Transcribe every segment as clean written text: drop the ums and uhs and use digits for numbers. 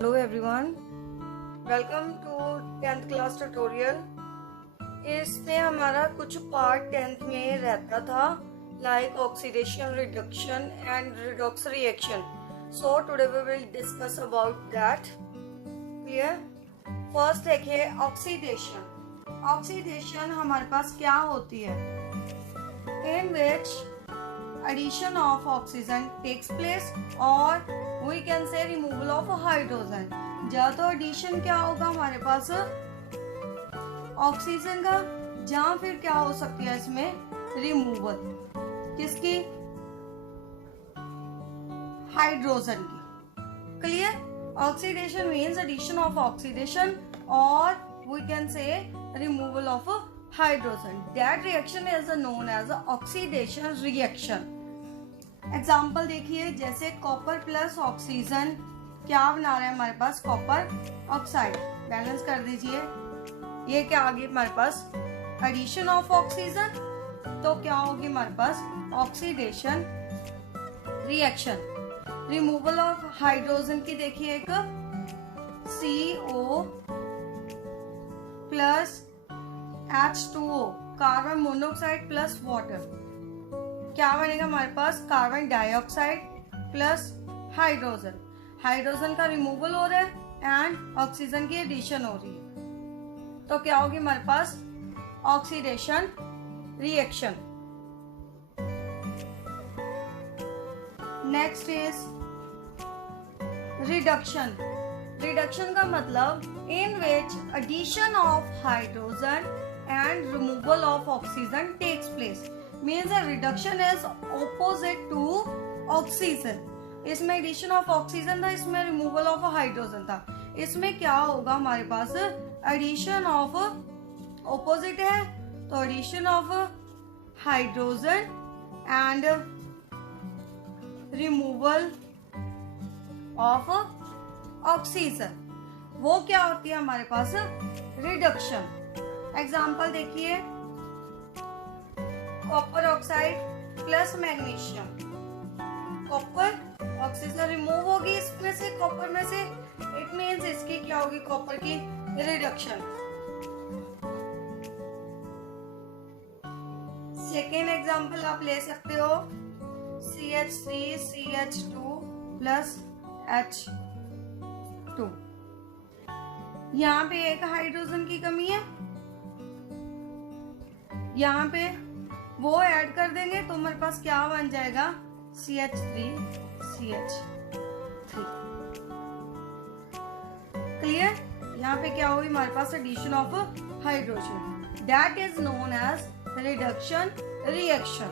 Hello everyone, welcome to 10th class tutorial. इसमें हमारा कुछ पार्ट 10th में रहता था, like oxidation, reduction and redox reaction. So today we will discuss about that. Clear? First देखिए oxidation. Oxidation हमारे पास क्या होती है? इन विच addition of oxygen takes place or we can say removal of hydrogen। या तो addition क्या होगा हमारे पास ऑक्सीजन का, या फिर क्या हो सकती है इसमें रिमूवल किसकी? हाइड्रोजन की। Clear? Oxidation means addition of oxidation or we can say removal of hydrogen. That reaction is known as oxidation reaction। Example देखिए, जैसे कॉपर प्लस ऑक्सीजन क्या बना रहे हैं हमारे पास? Copper oxide. बैलेंस कर दीजिए। ये क्या आ गई हमारे पास? Addition of oxygen. तो क्या होगी हमारे पास? Oxidation reaction. Removal of hydrogen की देखिए, एक CO plus H2O, carbon monoxide plus water, क्या बनेगा हमारे पास? Carbon dioxide plus hydrogen. Hydrogen का रिमूवल हो रहा है एंड ऑक्सीजन की एडिशन हो रही है, तो क्या होगी हमारे पास? Oxidation reaction. Next is reduction. Reduction का मतलब in which addition of hydrogen and removal of oxygen takes place, means a reduction is opposite to oxygen। इसमें addition of oxygen था, इसमें removal of hydrogen था। इसमें क्या होगा हमारे पास? addition of opposite है, तो addition of hydrogen and removal of oxygen, वो क्या होती है हमारे पास? रिडक्शन। एग्जाम्पल देखिए, copper oxide plus magnesium. Copper oxygen remove होगी इसमें से, कॉपर में से, इट मीन्स इसकी क्या होगी? कॉपर की रिडक्शन। सेकेंड एग्जाम्पल आप ले सकते हो, CH3CH2 प्लस H2। यहाँ पे एक हाइड्रोजन की कमी है, यहाँ पे वो ऐड कर देंगे तो हमारे पास क्या बन जाएगा? CH3CH3। क्लियर? यहाँ पे क्या होगी हमारे पास? Addition of hydrogen. That is known as reduction reaction.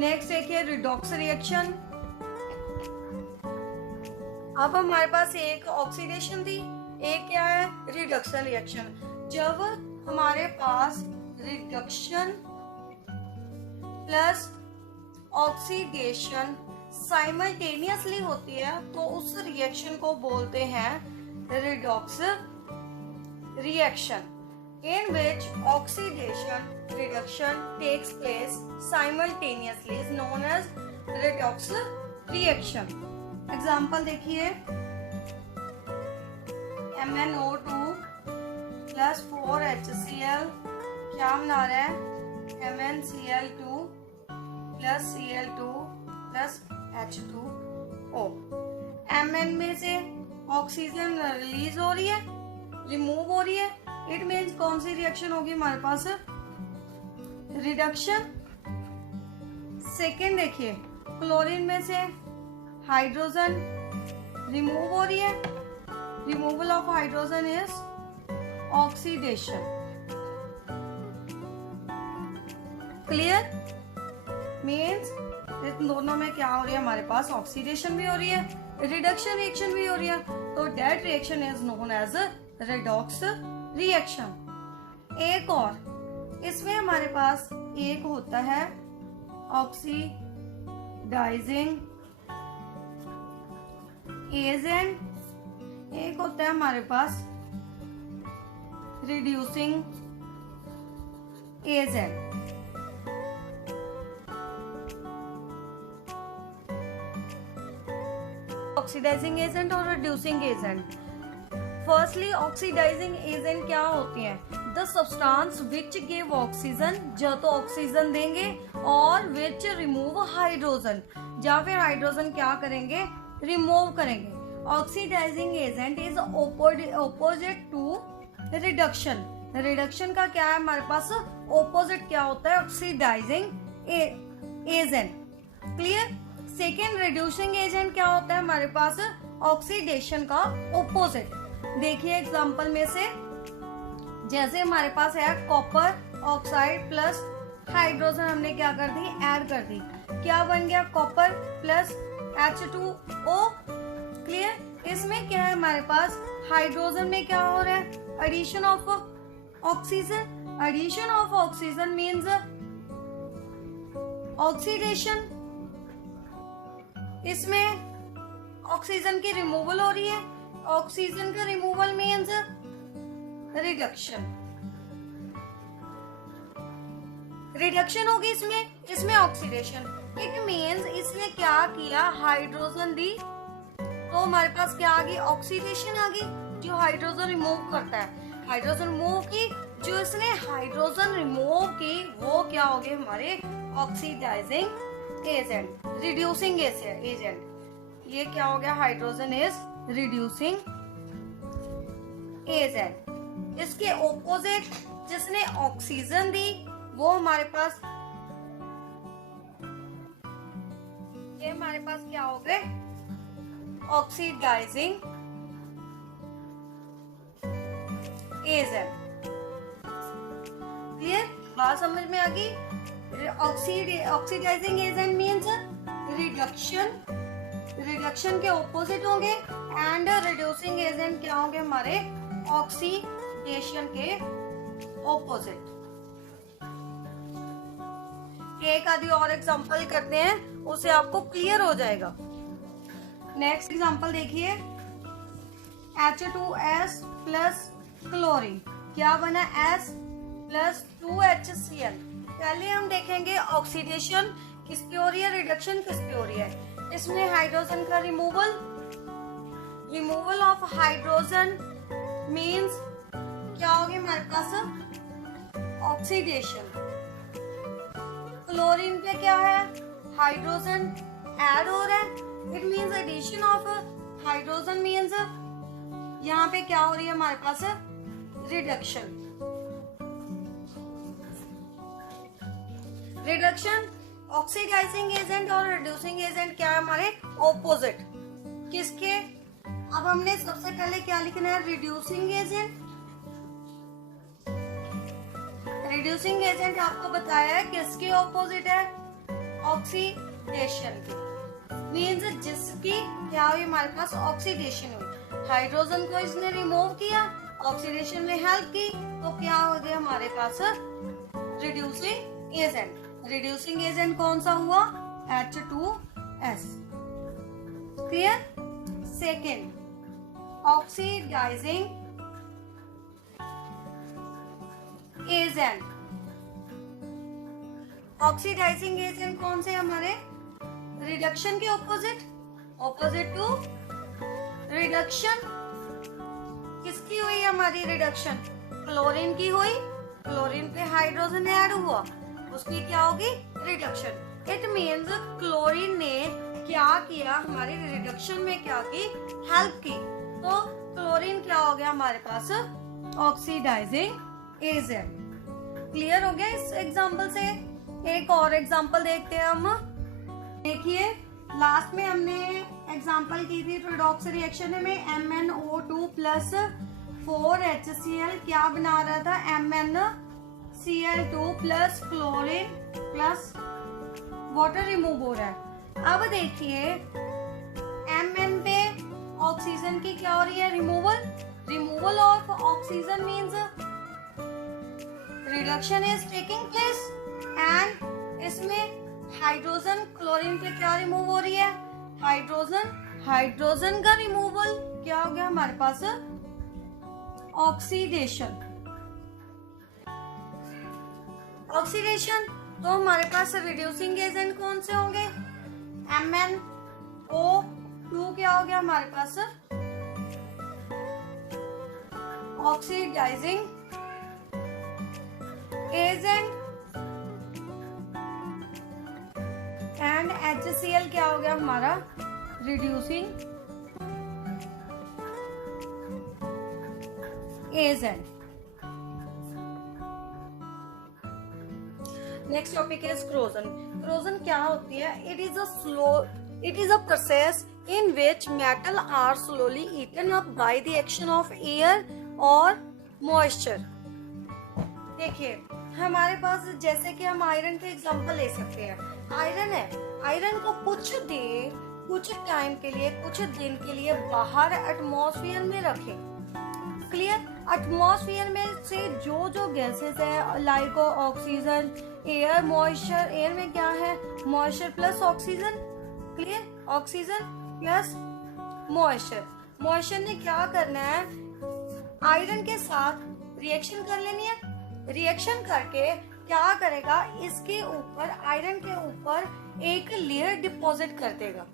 Next देखिए रिडॉक्स रिएक्शन। अब हमारे पास एक ऑक्सीडेशन थी, एक क्या है? Reduction reaction. जब हमारे पास रिडक्शन प्लस ऑक्सीडेशन साइमल्टेनियसली होती है तो उस रिएक्शन को बोलते हैं redox reaction, in which oxidation reduction takes place simultaneously is known as redox reaction. Example देखिए, MnO2 प्लस 4HCl क्या बना रहा है? MnCl2 plus Cl2 plus H2O। Mn में से ऑक्सीजन रिलीज हो रही है, रिमूव हो रही है, इट मीन्स कौन सी रिएक्शन होगी हमारे पास? रिडक्शन। सेकेंड देखिए, क्लोरीन में से हाइड्रोजन रिमूव हो रही है, removal of hydrogen is oxidation. Clear? Means in दोनों में क्या हो रही है हमारे पास? ऑक्सीडेशन भी हो रही है, रिडक्शन रिएक्शन भी हो रही है, तो that reaction is known as redox reaction. एक और इसमें हमारे पास एक होता है ऑक्सीडाइजिंग एजेंट, एक होता है हमारे पास रिड्यूसिंग एजेंट। ऑक्सीडाइजिंग एजेंट और reducing agent. Firstly oxidising agent क्या होते हैं? The substance which give oxygen, जो तो ऑक्सीजन देंगे, और विच रिमूव हाइड्रोजन, या फिर हाइड्रोजन क्या करेंगे? रिमूव करेंगे। Oxidising agent is opposite to reduction. Reduction का क्या है हमारे पास? ऑपोजिट क्या होता है? Oxidising agent. Clear? Second reducing agent क्या होता है हमारे पास? ऑक्सीडेशन का ऑपोजिट। देखिए एग्जांपल में से, जैसे हमारे पास है कॉपर ऑक्साइड प्लस हाइड्रोजन, हमने क्या कर दी? ऐड कर दी। क्या बन गया? Copper plus H2O। क्लियर? इसमें क्या है हमारे पास? हाइड्रोजन में क्या हो रहा है? Addition of oxygen. Addition of oxygen means oxidation. इसमें ऑक्सीजन की रिमूवल हो रही है। ऑक्सीजन का रिमूवल मीन्स रिडक्शन। रिडक्शन होगी इसमें ऑक्सीडेशन। इट मीन्स इसने क्या किया? हाइड्रोजन दी, तो हमारे पास क्या आ गई? ऑक्सीडेशन आ गई, जो हाइड्रोजन रिमूव करता है। हाइड्रोजन रिमूव की, जो इसने हाइड्रोजन रिमूव की, वो क्या हो गए? हमारे ऑक्सीडाइजिंग एजेंट, रिड्यूसिंग एजेंट। ये क्या हो गया? Hydrogen is reducing agent. इसके ऑपोजिट जिसने ऑक्सीजन दी, वो हमारे पास, ये हमारे पास क्या हो गए? Oxidising agent. क्लियर? बात समझ में आ गई? Oxidising agent means reduction, reduction के ऑपोजिट होंगे, एंड रिड्यूसिंग एजेंट क्या होंगे? हमारे ऑक्सीडेशन के ऑपोजिट। एक आदि और एग्जांपल करते हैं, उससे आपको क्लियर हो जाएगा। नेक्स्ट एग्जांपल देखिए, H2S प्लस क्लोरीन, क्या बना? S plus 2HCl। पहले हम देखेंगे ऑक्सीडेशन किसकी हो रही है, रिडक्शन किसकी हो रही है। इसमें हाइड्रोजन का removal, removal of hydrogen means क्या होगी हमारे पास? ऑक्सीडेशन। क्लोरीन पे क्या है? हाइड्रोजन ऐड हो रहा है, it means addition of hydrogen means यहाँ पे क्या हो रही है हमारे पास? रिडक्शन। रिडक्शन, ऑक्सीडाइजिंग एजेंट और रिड्यूसिंग एजेंट क्या है? हमारे ऑपोजिट। किसके? अब हमने सबसे पहले क्या लिखना है? Reducing agent. रिड्यूसिंग एजेंट आपको बताया है किसके ऑपोजिट है? ऑक्सीडेशन की। मीन्स जिसकी क्या हुई हमारे पास? ऑक्सीडेशन हुई। हाइड्रोजन को इसने रिमूव किया, ऑक्सीडेशन में हेल्प की, तो क्या हो गया हमारे पास? Reducing agent. रिड्यूसिंग एजेंट कौन सा हुआ? H2S। Clear? Second, oxidising agent. Oxidising agent कौन से हमारे? रिडक्शन के ऑपोजिट, ऑपोजिट टू रिडक्शन। किसकी हुई हमारी रिडक्शन? क्लोरीन की हुई। क्लोरीन पे हाइड्रोजन ऐड हुआ, उसकी क्या होगी? रिडक्शन। इट मीन्स क्लोरीन ने क्या किया? हमारी रिडक्शन में क्या की? हेल्प की। तो क्लोरीन क्या हो गया हमारे पास? Oxidising agent. क्लियर हो गया इस एग्जांपल से? एक और एग्जांपल देखते हैं हम। देखिए लास्ट में हमने एग्जांपल की थी रिडॉक्स रिएक्शन में MnO2 प्लस 4HCl क्या बना रहा था? MnCl2 plus chlorine plus water remove हो रहा है। अब देखिए Mn पे ऑक्सीजन की क्या हो रही है? Removal. Removal of oxygen means reduction is taking place, and इसमें हाइड्रोजन, क्लोरीन पे क्या रिमूव हो रही है? हाइड्रोजन। हाइड्रोजन का रिमूवल क्या हो गया हमारे पास? ऑक्सीडेशन। ऑक्सीडेशन, तो हमारे पास रिड्यूसिंग एजेंट कौन से होंगे? MnO टू क्या हो गया हमारे पास, ऑक्सीडाइजिंग एजेंट, एंड HCl क्या हो गया हमारा, रिड्यूसिंग एजेंट। नेक्स्ट टॉपिक है क्रोजन। क्रोजन क्या होती है? It is a process in which metal are slowly eaten up by the action of air और moisture। देखिए हमारे पास जैसे कि हम आयरन के एग्जांपल ले सकते हैं। आयरन है, आयरन को कुछ देर, कुछ टाइम के लिए, कुछ दिन के लिए बाहर एटमॉस्फेयर में रखें। क्लियर? एटमॉस्फेयर में से जो जो गैसेस है like oxygen, air, moisture, air में क्या है, moisture plus oxygen. Clear? Oxygen plus moisture. Moisture ने क्या करना है, आयरन के साथ रिएक्शन कर लेनी है। रिएक्शन करके क्या करेगा, इसके ऊपर, आयरन के ऊपर एक लेयर डिपॉजिट कर देगा।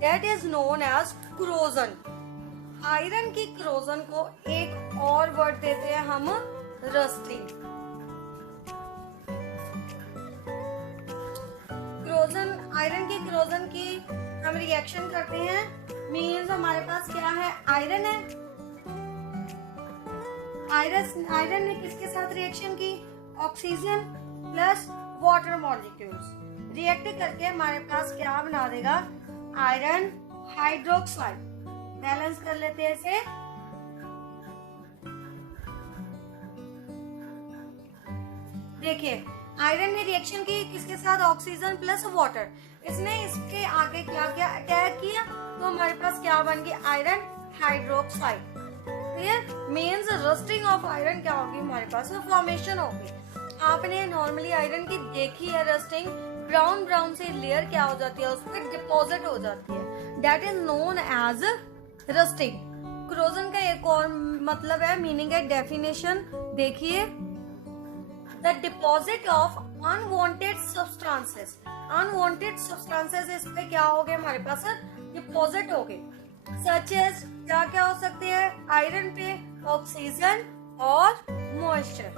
That is known as corrosion. Iron की क्रोजन को एक और वर्ड देते हैं हम, रस्टिंग। क्रोजन, आयरन की क्रोजन की हम रिएक्शन करते हैं, मीन्स हमारे पास क्या है, आयरन है। आयरन ने किसके साथ रिएक्शन की, oxygen plus water molecules. React करके हमारे पास क्या बना देगा, आयरन हाइड्रोक्साइड। बैलेंस कर लेते हैं इसे। देखिए आयरन ने रिएक्शन की किसके साथ, ऑक्सीजन प्लस वाटर। इसने इसके आगे क्या क्या अटैक किया, तो हमारे पास क्या बन गया, iron hydroxide. Clear? Means rusting of iron क्या होगी हमारे पास, फॉर्मेशन होगी। आपने नॉर्मली आयरन की देखी है रस्टिंग, ब्राउन ब्राउन से लेयर क्या हो जाती है, उस पर डिपॉजिट हो जाती है। That is known as rusting. Corrosion का एक और मतलब है, मीनिंग है, डेफिनेशन देखिए, the deposit of unwanted substances. Unwanted substances इस पे क्या हो गए हमारे पास, डिपॉजिट हो गए। सच एज क्या क्या हो सकते हैं, आयरन पे ऑक्सीजन और मॉइस्चर।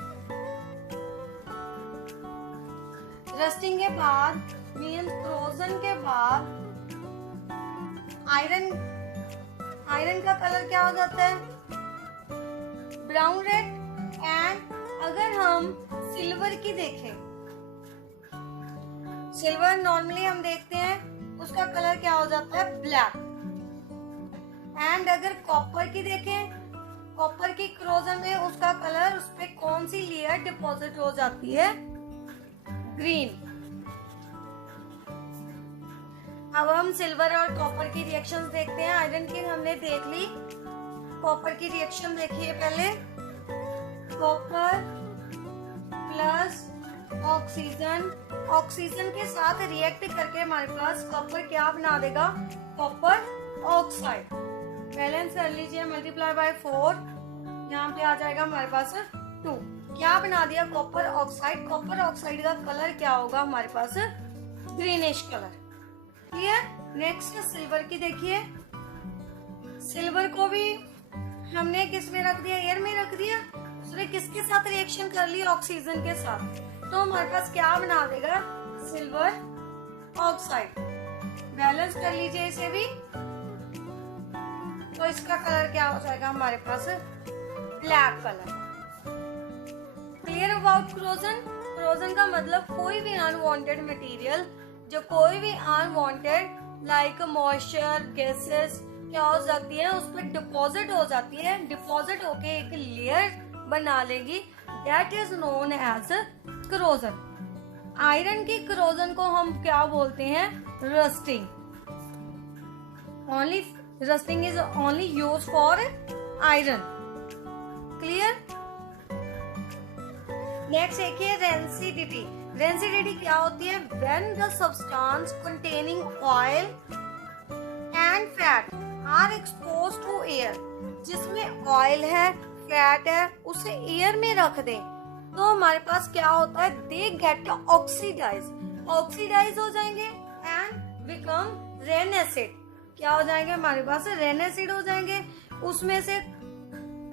रस्टिंग के बाद मीन क्रोजन के बाद आयरन का कलर क्या हो जाता है, ब्राउन रेड। एंड अगर हम सिल्वर की देखें, सिल्वर नॉर्मली हम देखते हैं उसका कलर क्या हो जाता है, ब्लैक। एंड अगर कॉपर की देखें, कॉपर की क्रोजन में उसका कलर, उस पे कौन सी लेयर डिपॉजिट हो जाती है, ग्रीन। अब हम सिल्वर और कॉपर की रिएक्शंस देखते हैं। आयरन की हमने देख ली, कॉपर की रिएक्शन देखिए पहले। कॉपर प्लस ऑक्सीजन, ऑक्सीजन के साथ रिएक्ट करके हमारे पास कॉपर क्या बना देगा, कॉपर ऑक्साइड। बैलेंस कर लीजिए, मल्टीप्लाई बाय 4, यहाँ पे आ जाएगा हमारे पास 2। क्या बना दिया, कॉपर ऑक्साइड। कॉपर ऑक्साइड का कलर क्या होगा हमारे पास, greenish colour. Clear? Next silver की देखिए। सिल्वर को भी हमने किस में रख दिया, एयर में रख दिया। उसने किसके साथ रिएक्शन कर ली, ऑक्सीजन के साथ। तो हमारे पास क्या बना देगा, सिल्वर ऑक्साइड। बैलेंस कर लीजिए इसे भी, तो इसका कलर क्या हो जाएगा हमारे पास, black colour. Clear about corrosion? Corrosion का मतलब कोई भी अनवांटेड मटेरियल, जो कोई भी अनवांटेड लाइक मॉइस्चर, गैसेस क्या हो जाती है, उस पर डिपॉजिट हो जाती है। डिपॉजिट होके एक लेयर बना लेगी, that is known as corrosion. Iron की क्रोजन को हम क्या बोलते हैं, rusting. Only rusting is only use for iron. Clear? Next एक है रेंसिडिटी। रेंसिडिटी क्या होती है, when the substance containing oil and fat are expose to air. जिसमें ऑयल है, फैट है, उसे एयर में रख दें तो हमारे पास क्या होता है, दे गेट ऑक्सीडाइज, ऑक्सीडाइज हो जाएंगे एंड बिकम रेन एसिड। क्या हो जाएंगे हमारे पास, रेनेसिड हो जाएंगे, उसमें से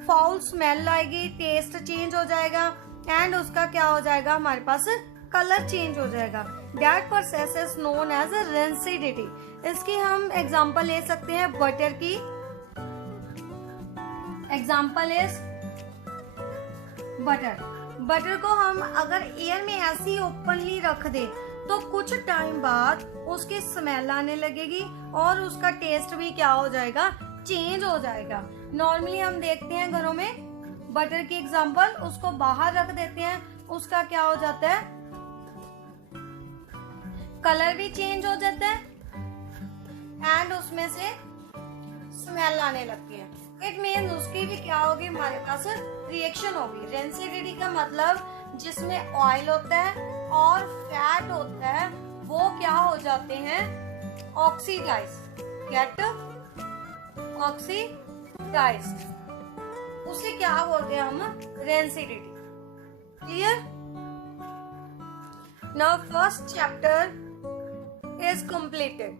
फाउल स्मेल आएगी, टेस्ट चेंज हो जाएगा एंड उसका क्या हो जाएगा हमारे पास, कलर चेंज हो जाएगा। That process is known as rancidity. इसकी हम एग्जांपल ले सकते हैं बटर की। Example is butter. बटर को हम अगर एयर में ऐसे ही ओपनली रख दे तो कुछ टाइम बाद उसकी स्मेल आने लगेगी और उसका टेस्ट भी क्या हो जाएगा, चेंज हो जाएगा। नॉर्मली हम देखते हैं घरों में बटर की एग्जांपल, उसको बाहर रख देते हैं, उसका क्या हो जाता है, कलर भी चेंज हो जाता है एंड उसमें से स्मेल आने लगती है। इट मीन्स उसकी भी क्या होगी हमारे पास, रिएक्शन होगी। रेंसिडिटी का मतलब जिसमें ऑयल होता है और फैट होता है वो क्या हो जाते हैं, ऑक्सीडाइज, गेट ऑक्सीडाइज्ड, उसे क्या बोलते हैं हम, rancidity. Clear? Now first chapter is completed.